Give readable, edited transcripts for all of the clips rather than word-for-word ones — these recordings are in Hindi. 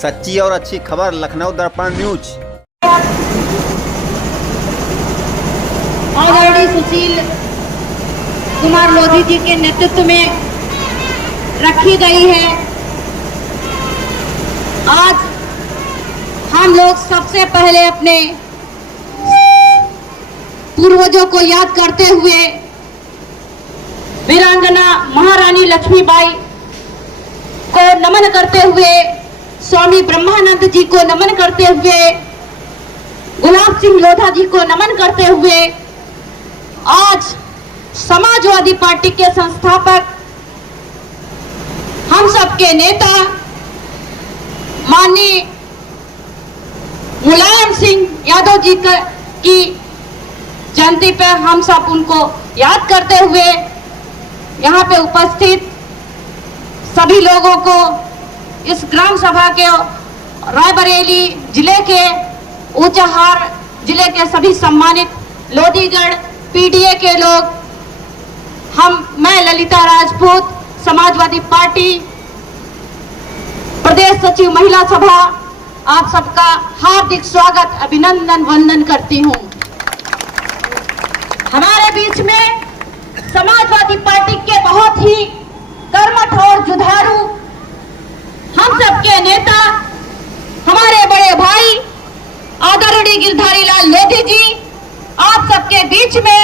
सच्ची और अच्छी खबर लखनऊ दर्पण न्यूज। आदरणीय सुशील कुमार लोधी जी के नेतृत्व में रखी गई है। आज हम लोग सबसे पहले अपने पूर्वजों को याद करते हुए वीरांगना महारानी लक्ष्मीबाई को नमन करते हुए, स्वामी ब्रह्मानंद जी को नमन करते हुए, गुलाब सिंह लोधा जी को नमन करते हुए आज समाजवादी पार्टी के संस्थापक, हम सबके नेता माननीय मुलायम सिंह यादव जी की जयंती पर हम सब उनको याद करते हुए यहाँ पे उपस्थित सभी लोगों को, इस ग्राम सभा के रायबरेली जिले के, ऊंचाहार जिले के सभी सम्मानित लोधीगढ़ पीडीए के लोग, मैं ललिता राजपूत समाजवादी पार्टी प्रदेश सचिव महिला सभा, आप सबका हार्दिक स्वागत, अभिनंदन, वंदन करती हूँ। हमारे बीच में समाजवादी पार्टी के बहुत ही कर्मठ और जुझारू हम सबके नेता, हमारे बड़े भाई आदरणीय गिरधारी लाल लोधी जी, आप सबके बीच में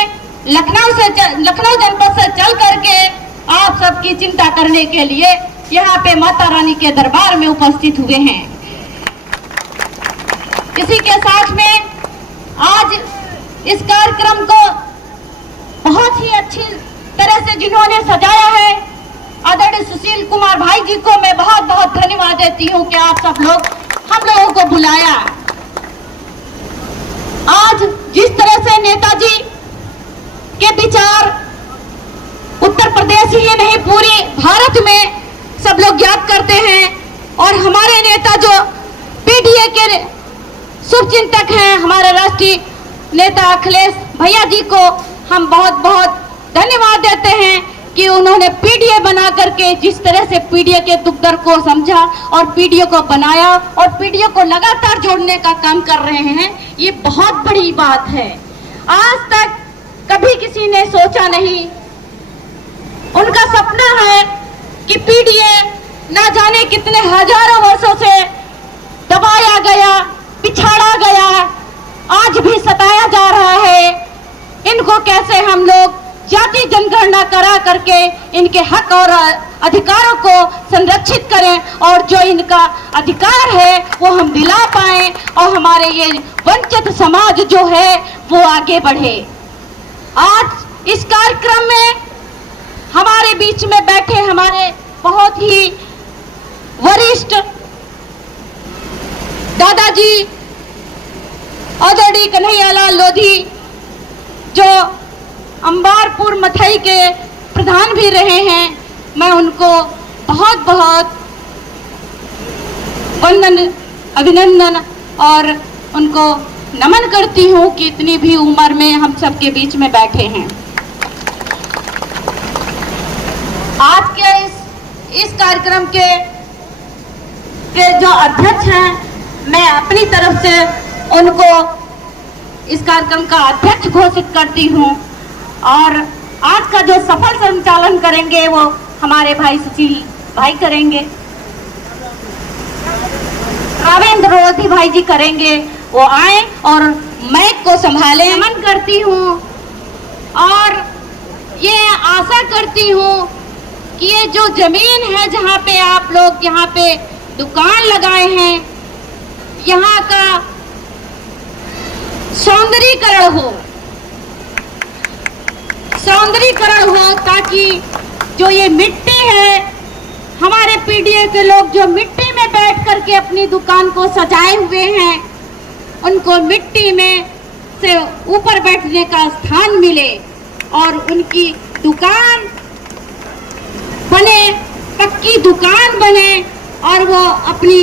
लखनऊ जनपद से चल करके आप सबकी चिंता करने के लिए यहाँ पे माता रानी के दरबार में उपस्थित हुए हैं। इसी के साथ में आज इस कार्यक्रम को बहुत ही अच्छी तरह से जिन्होंने सजाया है, आदरणीय सुशील कुमार भाई जी को मैं बहुत बहुत धन्यवाद देती हूँ कि आप सब लोग हम लोगों को बुलाया। आज जिस तरह से नेताजी के विचार उत्तर प्रदेश ही नहीं पूरी भारत में सब लोग याद करते हैं, और हमारे नेता जो पीडीए के शुभचिंतक हैं, हमारे राष्ट्रीय नेता अखिलेश भैया जी को हम बहुत बहुत धन्यवाद देते हैं कि उन्होंने पीडीए बना करके जिस तरह से पीडीए के दुख दर्द को समझा और पीडीए को बनाया और पीडीए को लगातार जोड़ने का काम कर रहे हैं, ये बहुत बड़ी बात है। आज तक कभी किसी ने सोचा नहीं, उनका सपना है कि पीडीए ना जाने कितने हजारों वर्षों से दबाया गया, पिछाड़ा गया, आज भी सताया जा रहा है, इनको कैसे हम लोग जाति जनगणना करा करके इनके हक और अधिकारों को संरक्षित करें और जो इनका अधिकार है वो हम दिला पाएं और हमारे ये वंचित समाज जो है वो आगे बढ़े। आज इस कार्यक्रम में हमारे बीच में बैठे हमारे बहुत ही वरिष्ठ दादाजी आदरणीय कन्हैयालाल लोधी, जो अंबारपुर मथई के प्रधान भी रहे हैं, मैं उनको बहुत बहुत वंदन, अभिनंदन और उनको नमन करती हूँ कि इतनी भी उम्र में हम सबके बीच में बैठे हैं। आज के इस कार्यक्रम के जो अध्यक्ष हैं, मैं अपनी तरफ से उनको इस कार्यक्रम का अध्यक्ष घोषित करती हूँ, और आज का जो सफल संचालन करेंगे वो हमारे भाई सुशील भाई करेंगे, रावेंद्र लोधी भाई जी करेंगे, वो आए और माइक को संभाले। नमन करती हूँ और ये आशा करती हूँ कि ये जो जमीन है जहाँ पे आप लोग यहाँ पे दुकान लगाए हैं, यहाँ का सौंदर्यीकरण हो ताकि जो ये मिट्टी है, हमारे पीडीए के लोग जो मिट्टी में बैठ करके अपनी दुकान को सजाए हुए हैं, उनको मिट्टी में से ऊपर बैठने का स्थान मिले और उनकी दुकान बने, पक्की दुकान बने और वो अपनी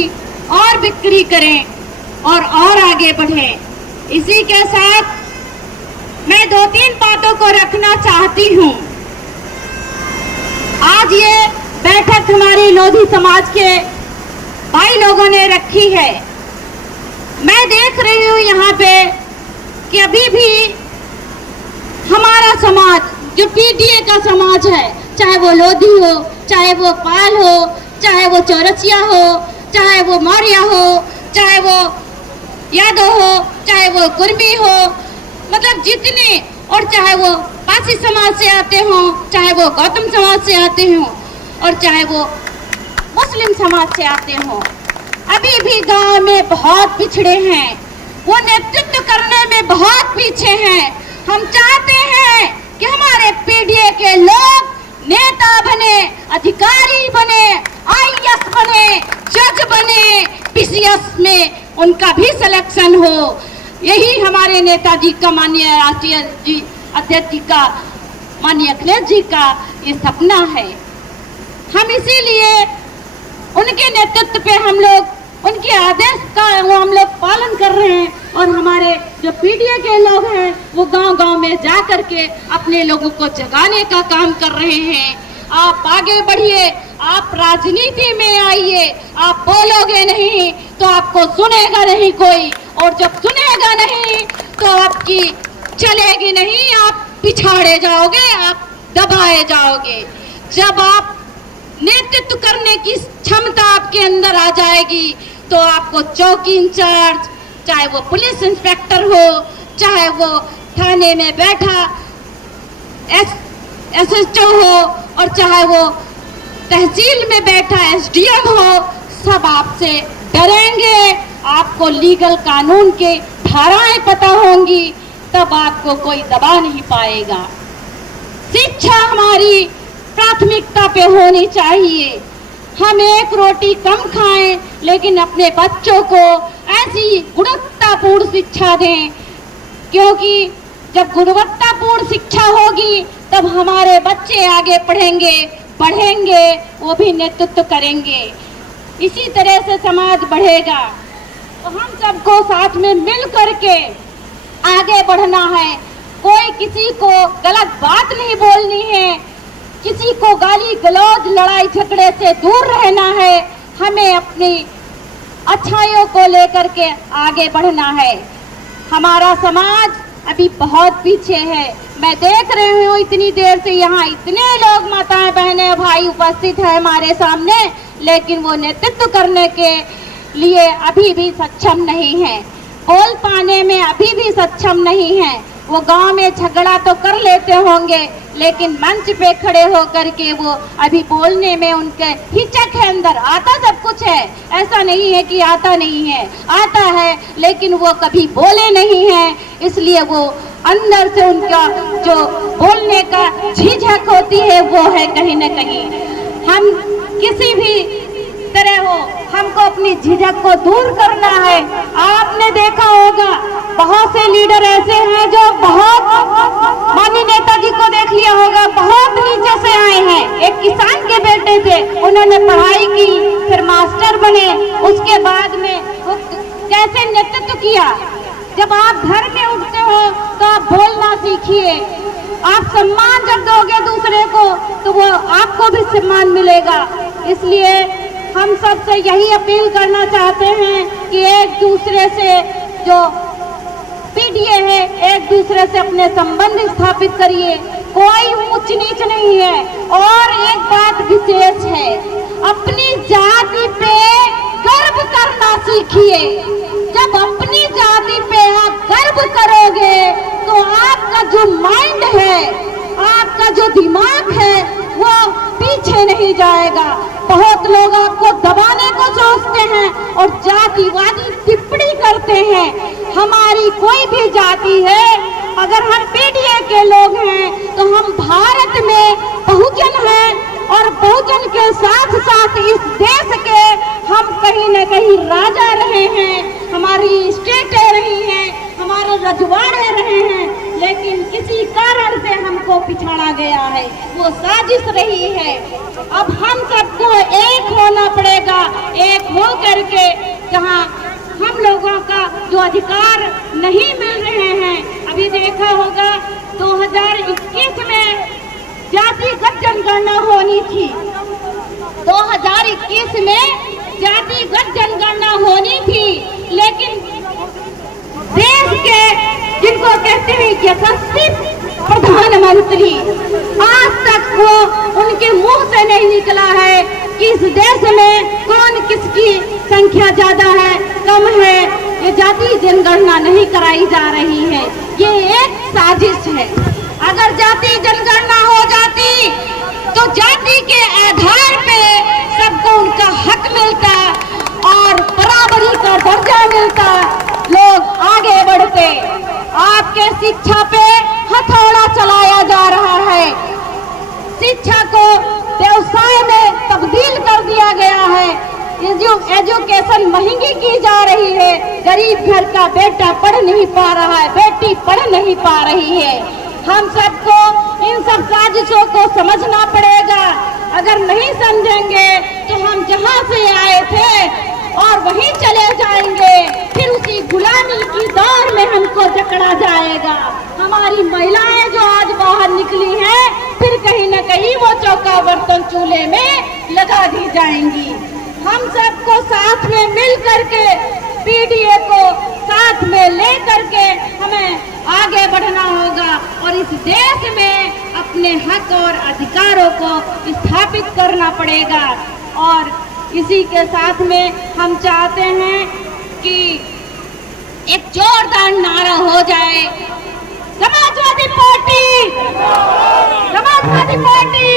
और बिक्री करें और आगे बढ़े। इसी के साथ मैं 2-3 बातों को रखना चाहती हूँ। आज ये बैठक हमारी लोधी समाज के भाई लोगों ने रखी है। मैं देख रही हूँ यहाँ पे कि अभी भी हमारा समाज जो पीटीए का समाज है, चाहे वो लोधी हो, चाहे वो पाल हो, चाहे वो चौरसिया हो, चाहे वो मौर्य हो, चाहे वो यादव हो, चाहे वो कुर्मी हो, मतलब जितने, और चाहे वो पासी समाज से आते हों, चाहे वो गौतम समाज से आते हों, और चाहे वो मुस्लिम समाज से आते हों, अभी भी गांव में बहुत पिछड़े हैं। वो नेतृत्व करने में बहुत पीछे हैं। हम चाहते हैं कि हमारे पीडीए के लोग नेता बने, अधिकारी बने, आईएएस बने, जज बने, पीसीएस में उनका भी सिलेक्शन हो। यही हमारे नेताजी का, माननीय राष्ट्रीय अध्यक्ष जी का, माननीय अखिलेश जी का ये सपना है। हम इसीलिए उनके नेतृत्व पे हम लोग, उनके आदेश का वो हम लोग पालन कर रहे हैं, और हमारे जो पीडीए के लोग हैं वो गांव-गांव में जा करके अपने लोगों को जगाने का काम कर रहे हैं। आप आगे बढ़िए, आप राजनीति में आइए, आप बोलोगे नहीं तो आपको सुनेगा नहीं कोई, और जब सुनेगा नहीं तो आपकी चलेगी नहीं, आप पिछाड़े जाओगे, आप दबाए जाओगे। जब आप नेतृत्व करने की क्षमता आपके अंदर आ जाएगी तो आपको चौकी इंचार्ज, चाहे वो पुलिस इंस्पेक्टर हो, चाहे वो थाने में बैठा एसएचओ हो, और चाहे वो तहसील में बैठा एसडीएम हो, सब आपसे डरेंगे। आपको लीगल कानून के धाराएं पता होंगी, तब आपको कोई दबा नहीं पाएगा। शिक्षा हमारी प्राथमिकता पे होनी चाहिए। हम एक रोटी कम खाएं, लेकिन अपने बच्चों को ऐसी गुणवत्तापूर्ण शिक्षा दें, क्योंकि जब गुणवत्तापूर्ण शिक्षा होगी तब हमारे बच्चे आगे बढ़ेंगे, वो भी नेतृत्व करेंगे। इसी तरह से समाज बढ़ेगा। तो हम सबको साथ में मिल करके आगे बढ़ना है। कोई किसी को गलत बात नहीं बोलनी है, किसी को गाली गलौज, लड़ाई झगड़े से दूर रहना है। हमें अपनी अच्छाइयों को लेकर के आगे बढ़ना है। हमारा समाज अभी बहुत पीछे है। मैं देख रही हूँ इतनी देर से यहाँ इतने लोग, माताएं, बहनें, भाई उपस्थित है हमारे सामने, लेकिन वो नेतृत्व करने के लिए अभी भी सक्षम नहीं है, बोल पाने में अभी भी सक्षम नहीं है। वो गांव में झगड़ा तो कर लेते होंगे, लेकिन मंच पे खड़े होकर के वो अभी बोलने में उनके हिचक है अंदर। आता सब कुछ है, ऐसा नहीं है कि आता नहीं है, आता है, लेकिन वो कभी बोले नहीं है। इसलिए वो अंदर से उनका जो बोलने का झिझक होती है वो है कहीं न कहीं। हम किसी भी तरह हो, हमको अपनी झिझक को दूर करना है। आपने देखा होगा बहुत से लीडर ऐसे हैं जो बहुत, माननीय नेताजी को देख लिया होगा, बहुत नीचे से आए हैं। एक किसान के बेटे थे, उन्होंने पढ़ाई की, फिर मास्टर बने, उसके बाद में वो कैसे नेतृत्व किया। जब आप घर में उठते हो तो आप बोलना सीखिए। आप सम्मान जब दोगे दूसरे को तो वो आपको भी सम्मान मिलेगा। इसलिए हम सबसे यही अपील करना चाहते हैं कि एक दूसरे से, जो पीडीए है, एक दूसरे से अपने संबंध स्थापित करिए। कोई ऊंच नीच नहीं है। और एक बात विशेष है, अपनी जाति पे गर्व करना सीखिए। जब अपनी जाति पे आप गर्व करोगे तो आपका जो माइंड है, आपका जो दिमाग है, वो पीछे नहीं जाएगा। बहुत लोग आपको दबाने को सोचते हैं और जातिवादी टिप्पणी करते हैं। हमारी कोई भी जाति है, अगर हम पीडीए के लोग हैं तो हम भारत में बहुजन हैं, और बहुजन के साथ साथ इस देश के हम कहीं न कहीं राजा रहे हैं। हमारी स्टेटें रही हैं, हमारे रजवाड़े रहे हैं, लेकिन किसी कारण से हमको पिछाड़ा गया है, वो साजिश रही है। अब हम सबको एक होना पड़ेगा, एक हो करके, जहाँ हम लोगों का जो अधिकार नहीं मिल रहे हैं। अभी देखा होगा 2021 में जातिगत जनगणना होनी थी, 2021 में जातिगत जनगणना होनी थी, लेकिन देश के जिनको कहते हैं यशस्वी प्रधानमंत्री, आज तक वो उनके मुंह से नहीं निकला है कि इस देश में कौन किसकी संख्या ज्यादा है कम है। ये जाति जनगणना नहीं कराई जा रही है, ये एक साजिश है। अगर जाति जनगणना हो जाती तो जाति के आधार पे सबको उनका हक मिलता और बराबरी का दर्जा मिलता, लोग आगे बढ़ते। आपके शिक्षा पे हथौड़ा चलाया जा रहा है, शिक्षा को व्यवसाय में तब्दील कर दिया गया है, एजुकेशन महंगी की जा रही है, गरीब घर का बेटा पढ़ नहीं पा रहा है, बेटी पढ़ नहीं पा रही है। हम सबको इन सब साजिशों को समझना पड़ेगा। अगर नहीं समझेंगे तो हम जहां से आए थे और वहीं चले जाएंगे, फिर उसी गुलामी की दौर में हमको जकड़ा जाएगा। हमारी महिलाएं जो आज बाहर निकली हैं, फिर कहीं न कहीं वो चौका बर्तन चूल्हे में लगा दी जाएंगी। हम सबको साथ में मिल करके पीडीए को साथ में ले करके हमें आगे बढ़ना होगा और इस देश में अपने हक और अधिकारों को स्थापित करना पड़ेगा। और इसी के साथ में हम चाहते हैं कि एक जोरदार नारा हो जाए, समाजवादी पार्टी, समाजवादी पार्टी।